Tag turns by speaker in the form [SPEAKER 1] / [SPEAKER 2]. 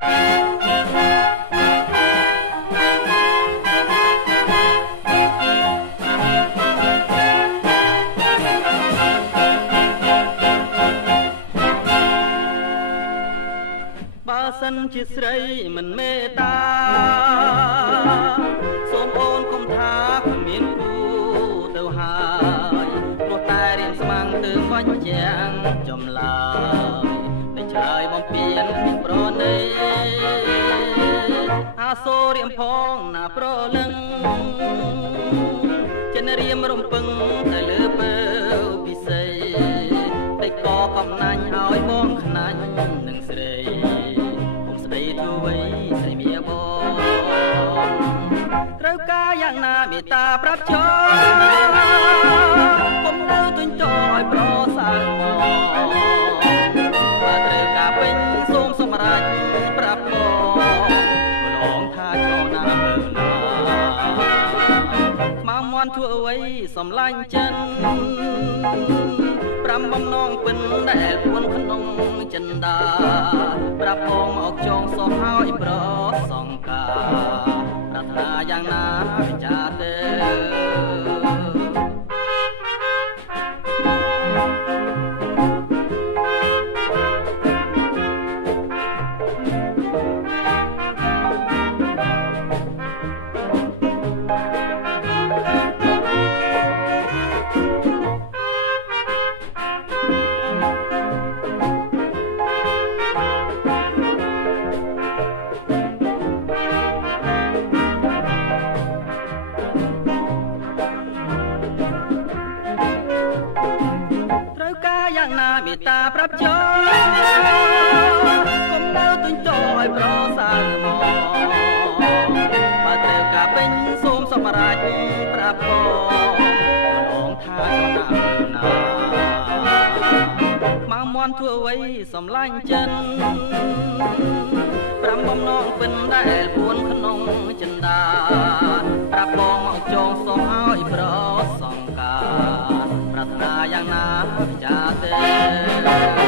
[SPEAKER 1] បើសិនជាស្រីមិនមេត្តាសូមអូនកុំថាគ្មានគូទៅហើយព្រោះតែរៀនស្មាំងទៅបាញ់ចាំងចំឡើយតែឆ្លើយបំពេញគ្មានប្រណីអា សូររៀមផងណាប្រលឹងចិនរៀមរំពឹងតែលើពើពិសីតែក៏កំណាញ់ឲ្យបងខ្នាញ់នឹងស្រីគុំស្ដីធ្វើអ្វីស្រីមាបងត្រូវការយ៉ាងណាមេត្តាប្រាប់ចោគុំ ន់ធ្វើអ្វីសំឡាញ់ចិនប្រាំបំណងពិនដែលពួនក្នុងចិន្តា មេត្តាប្រាប់ចោគុំនៅទុញតឲ្យប្រសើរមកបើត្រូវការពេញសូមសម្រេចប្រាប់បងម្លងថាចំណាក់ណាខ្មៅមន់ធ្វើអ្វីសំឡាញ់ចិនប្រាំបំណងពិនដែលពួនក្នុងចិន្តាប្រាប់បងមកចងសោះ ឲ្យប្រសងការប្រាថ្នាយ៉ាងណាពិចារទេ